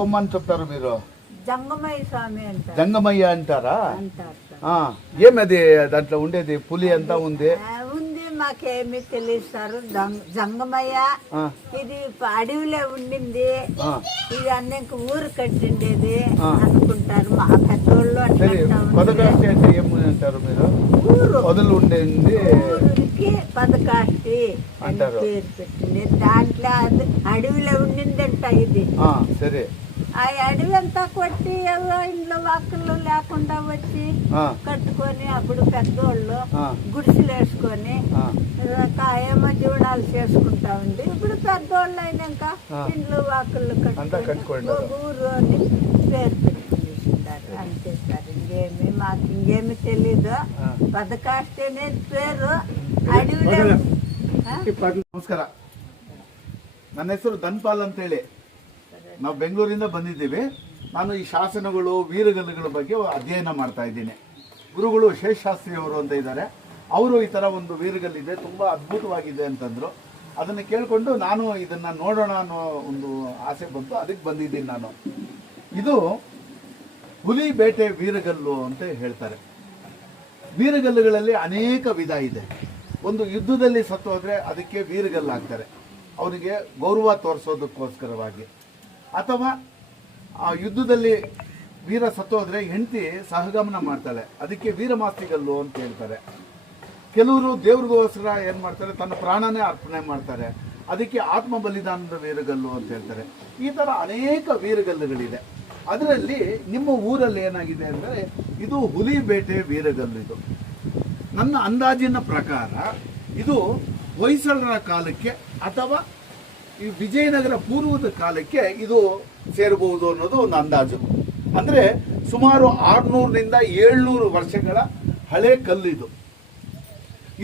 బొమ్మ అని చెప్తారు మీరు. జంగమయ్య స్వామి అంటారు. జంగమయ్య అంటారా? అంటారు సార్. ఆ, ఏమది దాంట్లో ఉండేది? పులి అంతా ఉంది? ఆ, ఉంది మాకేమీ తెలియదు సార్. జంగ- జంగమయ్య ఆ, ఇది ప- అడవిలో ఉండింది. ఆ. ఇది అన్నింక ఊరు కట్టిండేది ఆ. అనుకుంటారు. మా పెద్దోళ్ళు సరే పదకాష్టి అంటే ఏం అంటారు మీరు? ఊరు. వదులు ఉండేది. ఊరికి పదకాష్టి అని అంటారు. పేరు పెట్టింది. దాంట్లో అది అడవిలో ఉండిందంట ఇది. ఆ, సరే. ఆ అడవి అంతా కొట్టి ఏవో ఇంట్లో వాక్కులు లేకుండా వచ్చి ఆ, కట్టుకొని అప్పుడు పెద్దోళ్ళు ఆ. గుడిసెలు వేసుకొని ఆ, ఏమో జీవనాలు చేసుకుంటా ఉంది ఇప్పుడు పెద్దోళ్ళు అయినాక ఆ. ఇండ్లు వాకుళ్ళు అంతా కట్టుకుంటారు. ఒక ఊరు అని పేరు పెట్టుకుంటారు అంతే సార్ ఇంకేమి మాకు ఇంకేమి తెలీదు ఆ. పదకాష్టి అనేది పేరు అడవిలో ఆ? ನಮಸ್ಕಾರ ನನ್ನ ಹೆಸರು ಧನ್ಪಾಲ್ ಅಂತೇಳಿ ನಾವು ಬೆಂಗಳೂರಿಂದ ಬಂದಿದ್ದೀವಿ. ನಾನು ಈ ಶಾಸನಗಳು ವೀರಗಲ್ಲುಗಳ ಬಗ್ಗೆ ಅಧ್ಯಯನ ಮಾಡ್ತಾ ಇದ್ದೀನಿ. ಗುರುಗಳು ಶೇಷಶಾಸ್ತ್ರಿ ಅವರು ಅಂತ ಇದ್ದಾರೆ. ಅವರು ಈ ಥರ ಒಂದು ವೀರಗಲ್ಲಿದೆ, ತುಂಬ ಅದ್ಭುತವಾಗಿದೆ ಅಂತಂದರು. ಅದನ್ನು ಕೇಳಿಕೊಂಡು ನಾನು ಇದನ್ನು ನೋಡೋಣ ಅನ್ನೋ ಒಂದು ಆಸೆ ಬಂತು. ಅದಕ್ಕೆ ಬಂದಿದ್ದೀನಿ ನಾನು. ಇದು ಹುಲಿ ಬೇಟೆ ವೀರಗಲ್ಲು ಅಂತ ಹೇಳ್ತಾರೆ. ವೀರಗಲ್ಲುಗಳಲ್ಲಿ ಅನೇಕ ವಿಧ ಇದೆ. ಒಂದು ಯುದ್ಧದಲ್ಲಿ ಸತ್ತು ಹೋದರೆ ಅದಕ್ಕೆ ವೀರಗಲ್ಲು ಹಾಕ್ತಾರೆ ಅವರಿಗೆ ಗೌರವ ತೋರಿಸೋದಕ್ಕೋಸ್ಕರವಾಗಿ. ಅಥವಾ ಆ ಯುದ್ಧದಲ್ಲಿ ವೀರ ಸತ್ತೋದ್ರೆ ಹೆಂಡತಿ ಸಹಗಮನ ಮಾಡ್ತಾಳೆ. ಅದಕ್ಕೆ ವೀರಮಾಸ್ತಿಗಲ್ಲು ಅಂತ ಹೇಳ್ತಾರೆ. ಕೆಲವರು ದೇವ್ರಿಗೋಸ್ಕರ ಏನು ಮಾಡ್ತಾರೆ? ತನ್ನ ಪ್ರಾಣನೇ ಅರ್ಪಣೆ ಮಾಡ್ತಾರೆ. ಅದಕ್ಕೆ ಆತ್ಮ ಬಲಿದಾನದ ವೀರಗಲ್ಲು ಅಂತ ಹೇಳ್ತಾರೆ. ಈ ಥರ ಅನೇಕ ವೀರಗಲ್ಲುಗಳಿದೆ. ಅದರಲ್ಲಿ ನಿಮ್ಮ ಊರಲ್ಲಿ ಏನಾಗಿದೆ ಅಂದರೆ ಇದು ಹುಲಿ ಬೇಟೆ ವೀರಗಲ್ಲು ಇದು. ನನ್ನ ಅಂದಾಜಿನ ಪ್ರಕಾರ ಇದು ಹೊಯ್ಸಳರ ಕಾಲಕ್ಕೆ ಅಥವಾ ಈ ವಿಜಯನಗರ ಪೂರ್ವದ ಕಾಲಕ್ಕೆ ಇದು ಸೇರಬಹುದು ಅನ್ನೋದು ಒಂದು ಅಂದಾಜು. ಅಂದ್ರೆ ಸುಮಾರು ಆರುನೂರರಿಂದ ಏಳ್ನೂರು ವರ್ಷಗಳ ಹಳೆ ಕಲ್ಲು ಇದು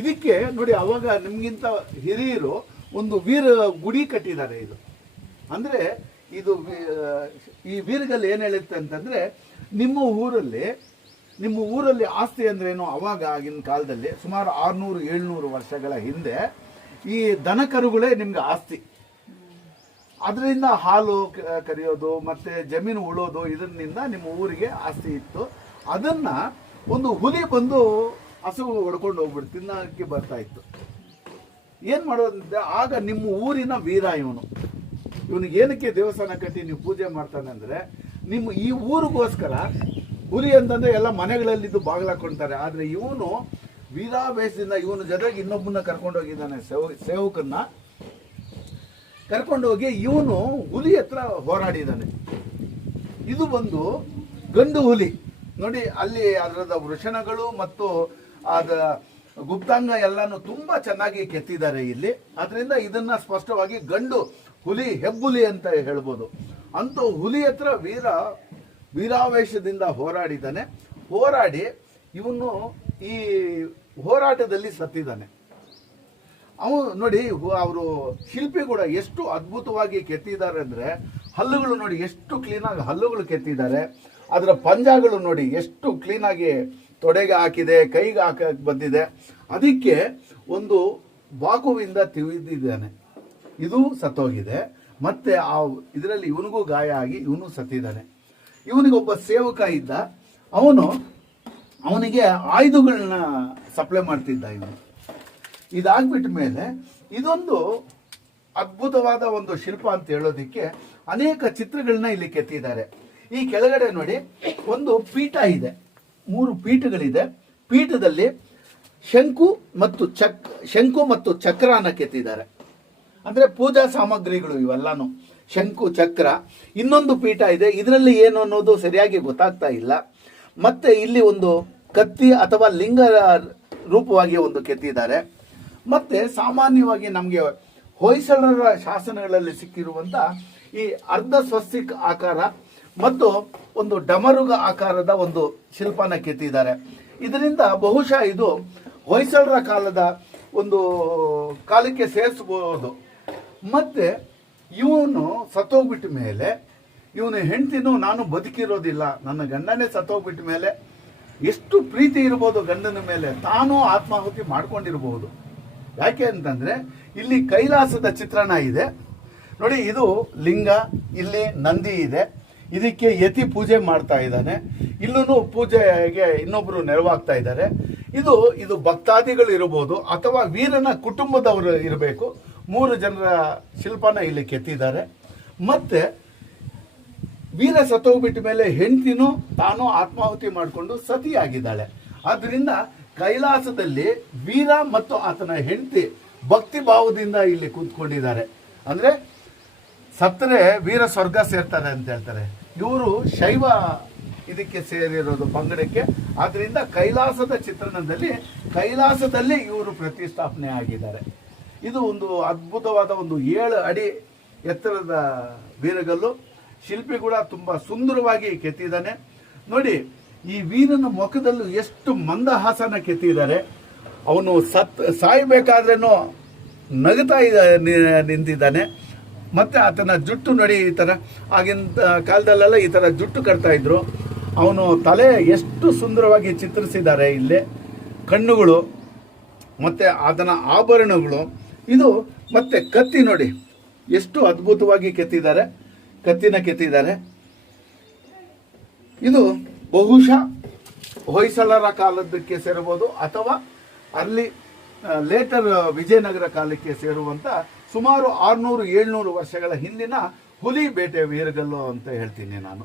ಇದಕ್ಕೆ ನೋಡಿ, ಅವಾಗ ನಿಮ್ಗಿಂತ ಹಿರಿಯರು ಒಂದು ವೀರ ಗುಡಿ ಕಟ್ಟಿದ್ದಾರೆ ಇದು. ಅಂದ್ರೆ ಇದು, ಈ ವೀರಗಲ್ ಏನು ಹೇಳುತ್ತೆ ಅಂತಂದ್ರೆ, ನಿಮ್ಮ ಊರಲ್ಲಿ ನಿಮ್ಮ ಊರಲ್ಲಿ ಆಸ್ತಿ ಅಂದ್ರೇನು ಅವಾಗ ಆಗಿನ ಕಾಲದಲ್ಲಿ ಸುಮಾರು ಆರ್ನೂರು, ಏಳ್ನೂರು ವರ್ಷಗಳ ಹಿಂದೆ ಈ ದನಕರುಗಳೇ ನಿಮ್ಗೆ ಆಸ್ತಿ. ಅದರಿಂದ ಹಾಲು ಕರೆಯೋದು, ಮತ್ತೆ ಜಮೀನು ಉಳೋದು, ಇದರಿಂದ ನಿಮ್ಮ ಊರಿಗೆ ಆಸ್ತಿ ಇತ್ತು. ಅದನ್ನ ಒಂದು ಹುಲಿ ಬಂದು ಹಸು ಹೊಡ್ಕೊಂಡು ಹೋಗ್ಬಿಟ್ಟು ತಿನ್ನೋಕ್ಕೆ ಬರ್ತಾ ಇತ್ತು. ಏನ್ ಮಾಡೋದಂದ್ರೆ, ಆಗ ನಿಮ್ಮ ಊರಿನ ವೀರ ಇವನು. ಇವನಿಗೆ ಏನಕ್ಕೆ ದೇವಸ್ಥಾನ ಕಟ್ಟಿ ನೀವು ಪೂಜೆ ಮಾಡ್ತಾನೆ ಅಂದ್ರೆ, ನಿಮ್ಮ ಈ ಊರಿಗೋಸ್ಕರ ಹುಲಿ ಅಂತಂದ್ರೆ ಎಲ್ಲ ಮನೆಗಳಲ್ಲಿದ್ದು ಬಾಗಿಲಾಕೊಂತಾರೆ ಆದ್ರೆ ಇವನು ವೀರಾವೇಶದಿಂದ ಇವನ ಜೊತೆಗೆ ಇನ್ನೊಬ್ಬನ ಕರ್ಕೊಂಡು ಹೋಗಿದ್ದಾನೆ, ಸೇವ, ಸೇವಕನ್ನ. ಕರ್ಕೊಂಡು ಹೋಗಿ ಇವನು ಹುಲಿ ಹತ್ರ ಹೋರಾಡಿದ್ದಾನೆ ಇದು ಬಂದು ಗಂಡು ಹುಲಿ. ನೋಡಿ, ಅಲ್ಲಿ ಅದರದ ವೃಷಣಗಳು ಮತ್ತು ಅದ ಗುಪ್ತಾಂಗ ಎಲ್ಲಾನು ತುಂಬಾ ಚೆನ್ನಾಗಿ ಕೆತ್ತಿದ್ದಾರೆ ಇಲ್ಲಿ. ಅದರಿಂದ ಇದನ್ನ ಸ್ಪಷ್ಟವಾಗಿ ಗಂಡು ಹುಲಿ, ಹೆಬ್ಬುಲಿ ಅಂತ ಹೇಳ್ಬೋದು. ಅಂತ ಹುಲಿ ಹತ್ರ ವೀರ, ವೀರಾವೇಶದಿಂದ ಹೋರಾಡಿದ್ದಾನೆ ಹೋರಾಡಿ ಇವನು ಈ ಹೋರಾಟದಲ್ಲಿ ಸತ್ತಿದ್ದಾನೆ ಅವನು ನೋಡಿ ಅವರು ಶಿಲ್ಪಿ ಕೂಡ ಎಷ್ಟು ಅದ್ಭುತವಾಗಿ ಕೆತ್ತಿದ್ದಾರೆ ಅಂದರೆ, ಹಲ್ಲುಗಳು ನೋಡಿ ಎಷ್ಟು ಕ್ಲೀನಾಗಿ ಹಲ್ಲುಗಳು ಕೆತ್ತಿದ್ದಾರೆ. ಅದರ ಪಂಜಾಗಳು ನೋಡಿ ಎಷ್ಟು ಕ್ಲೀನಾಗಿ ತೊಡೆಗೆ ಹಾಕಿದೆ, ಕೈಗೆ ಹಾಕಕ್ಕೆ ಬಂದಿದೆ. ಅದಕ್ಕೆ ಒಂದು ಬಾಕುವಿಂದ ತಿವಿದಿದ್ದಾನೆ. ಇದು ಸತ್ತೋಗಿದೆ. ಮತ್ತೆ ಆ ಇದರಲ್ಲಿ ಇವನಿಗೂ ಗಾಯ ಆಗಿ ಇವನು ಸತ್ತಿದ್ದಾನೆ. ಇವನಿಗೊಬ್ಬ ಸೇವಕ ಇದ್ದ. ಅವನು ಅವನಿಗೆ ಆಯುಧಗಳನ್ನ ಸಪ್ಲೈ ಮಾಡ್ತಿದ್ದ ಇವನು. ಇದಾಗ್ಬಿಟ್ಟ ಮೇಲೆ ಇದೊಂದು ಅದ್ಭುತವಾದ ಒಂದು ಶಿಲ್ಪ ಅಂತ ಹೇಳೋದಿಕ್ಕೆ ಅನೇಕ ಚಿತ್ರಗಳನ್ನ ಇಲ್ಲಿ ಕೆತ್ತಿದ್ದಾರೆ. ಈ ಕೆಳಗಡೆ ನೋಡಿ, ಒಂದು ಪೀಠ ಇದೆ. ಮೂರು ಪೀಠಗಳಿದೆ. ಪೀಠದಲ್ಲಿ ಶಂಕು ಮತ್ತು ಚಕ್, ಶಂಕು ಮತ್ತು ಚಕ್ರನ ಕೆತ್ತಿದ್ದಾರೆ. ಅಂದ್ರೆ ಪೂಜಾ ಸಾಮಗ್ರಿಗಳು ಇವೆಲ್ಲಾನು. ಶಂಕು, ಚಕ್ರ, ಇನ್ನೊಂದು ಪೀಠ ಇದೆ. ಇದರಲ್ಲಿ ಏನು ಅನ್ನೋದು ಸರಿಯಾಗಿ ಗೊತ್ತಾಗ್ತಾ ಇಲ್ಲ. ಮತ್ತೆ ಇಲ್ಲಿ ಒಂದು ಕತ್ತಿ ಅಥವಾ ಲಿಂಗ ರೂಪವಾಗಿ ಒಂದು ಕೆತ್ತಿದ್ದಾರೆ. ಮತ್ತೆ ಸಾಮಾನ್ಯವಾಗಿ ನಮಗೆ ಹೊಯ್ಸಳರ ಶಾಸನಗಳಲ್ಲಿ ಸಿಕ್ಕಿರುವಂತ ಈ ಅರ್ಧ ಸ್ವಸ್ತಿಕ್ ಆಕಾರ ಮತ್ತು ಒಂದು ಡಮರುಗ ಆಕಾರದ ಒಂದು ಶಿಲ್ಪನ ಕೆತ್ತಿದ್ದಾರೆ. ಇದರಿಂದ ಬಹುಶಃ ಇದು ಹೊಯ್ಸಳರ ಕಾಲದ ಒಂದು ಕಾಲಕ್ಕೆ ಸೇರಿಸಬಹುದು. ಮತ್ತೆ ಇವನು ಸತ್ತೋಗ್ಬಿಟ್ಟ ಮೇಲೆ, ಇವನು ಹೆಂಡ್ತಿನೂ ನಾನು ಬದುಕಿರೋದಿಲ್ಲ, ನನ್ನ ಗಂಡನೇ ಸತ್ತೋಗ್ಬಿಟ್ಟ ಮೇಲೆ, ಎಷ್ಟು ಪ್ರೀತಿ ಇರ್ಬೋದು ಗಂಡನ ಮೇಲೆ, ತಾನು ಆತ್ಮಾಹುತಿ ಮಾಡ್ಕೊಂಡಿರಬಹುದು ಯಾಕೆ ಅಂತಂದ್ರೆ ಇಲ್ಲಿ ಕೈಲಾಸದ ಚಿತ್ರಣ ಇದೆ. ನೋಡಿ, ಇದು ಲಿಂಗ, ಇಲ್ಲಿ ನಂದಿ ಇದೆ. ಇದಕ್ಕೆ ಯತಿ ಪೂಜೆ ಮಾಡ್ತಾ ಇದ್ದಾನೆ. ಇಲ್ಲೂ ಪೂಜೆಗೆ ಇನ್ನೊಬ್ರು ನೆರವಾಗ್ತಾ ಇದ್ದಾರೆ. ಇದು ಇದು ಭಕ್ತಾದಿಗಳು ಇರಬಹುದು ಅಥವಾ ವೀರನ ಕುಟುಂಬದವರು ಇರಬೇಕು. ಮೂರು ಜನರ ಶಿಲ್ಪನ ಇಲ್ಲಿ ಕೆತ್ತಿದ್ದಾರೆ. ಮತ್ತೆ ವೀರ ಸತ್ತೋಗ್ಬಿಟ್ಟ ಮೇಲೆ ಹೆಂಡತಿನೂ ತಾನು ಆತ್ಮಾಹುತಿ ಮಾಡಿಕೊಂಡು ಸತಿಯಾಗಿದ್ದಾಳೆ. ಆದ್ರಿಂದ ಕೈಲಾಸದಲ್ಲಿ ವೀರ ಮತ್ತು ಆತನ ಹೆಂಡತಿ ಭಕ್ತಿ ಭಾವದಿಂದ ಇಲ್ಲಿ ಕೂತ್ಕೊಂಡಿದ್ದಾರೆ. ಅಂದ್ರೆ ಸತ್ತರೆ ವೀರ ಸ್ವರ್ಗ ಸೇರ್ತಾರೆ ಅಂತ ಹೇಳ್ತಾರೆ. ಇವರು ಶೈವ ಇದಕ್ಕೆ ಸೇರಿರೋದು ಪಂಗಡಕ್ಕೆ. ಆದ್ರಿಂದ ಕೈಲಾಸದ ಚಿತ್ರಣದಲ್ಲಿ ಕೈಲಾಸದಲ್ಲಿ ಇವರು ಪ್ರತಿಷ್ಠಾಪನೆ ಆಗಿದ್ದಾರೆ. ಇದು ಒಂದು ಅದ್ಭುತವಾದ ಒಂದು ಏಳು ಅಡಿ ಎತ್ತರದ ವೀರಗಲ್ಲು ಶಿಲ್ಪಿ ಕೂಡ ತುಂಬಾ ಸುಂದರವಾಗಿ ಕೆತ್ತಿದ್ದಾನೆ. ನೋಡಿ ಈ ವೀರನ ಮುಖದಲ್ಲೂ ಎಷ್ಟು ಮಂದಹಾಸನ ಕೆತ್ತಿದ್ದಾರೆ. ಅವನು ಸತ್, ಸಾಯ್ಬೇಕಾದ್ರೇನು ನಗುತ್ತಾ ನಿಂತಿದ್ದಾನೆ. ಮತ್ತೆ ಆತನ ಜುಟ್ಟು ನೋಡಿ, ಈ ಥರ ಆಗಿನ ಕಾಲದಲ್ಲೆಲ್ಲ ಈ ಥರ ಜುಟ್ಟು ಕಟ್ತಾ ಇದ್ರು. ಅವನು ತಲೆ ಎಷ್ಟು ಸುಂದರವಾಗಿ ಚಿತ್ರಿಸಿದ್ದಾರೆ ಇಲ್ಲಿ. ಕಣ್ಣುಗಳು, ಮತ್ತೆ ಆತನ ಆಭರಣಗಳು. ಇದು ಮತ್ತೆ ಕತ್ತಿ ನೋಡಿ. ಎಷ್ಟು ಅದ್ಭುತವಾಗಿ ಕೆತ್ತಿದ್ದಾರೆ. ಕತ್ತಿನ ಕೆತ್ತಿದ್ದಾರೆ. ಇದು ಬಹುಶಃ ಹೊಯ್ಸಳರ ಕಾಲದಕ್ಕೆ ಸೇರಬಹುದು ಅಥವಾ ಅಲ್ಲಿ ಲೇಟರ್ ವಿಜಯನಗರ ಕಾಲಕ್ಕೆ ಸೇರುವಂತ ಸುಮಾರು ಆರ್ನೂರು ಏಳ್ನೂರು ವರ್ಷಗಳ ಹಿಂದಿನ ಹುಲಿ ಬೇಟೆ ವೀರಗಲ್ಲು ಅಂತ ಹೇಳ್ತೀನಿ ನಾನು.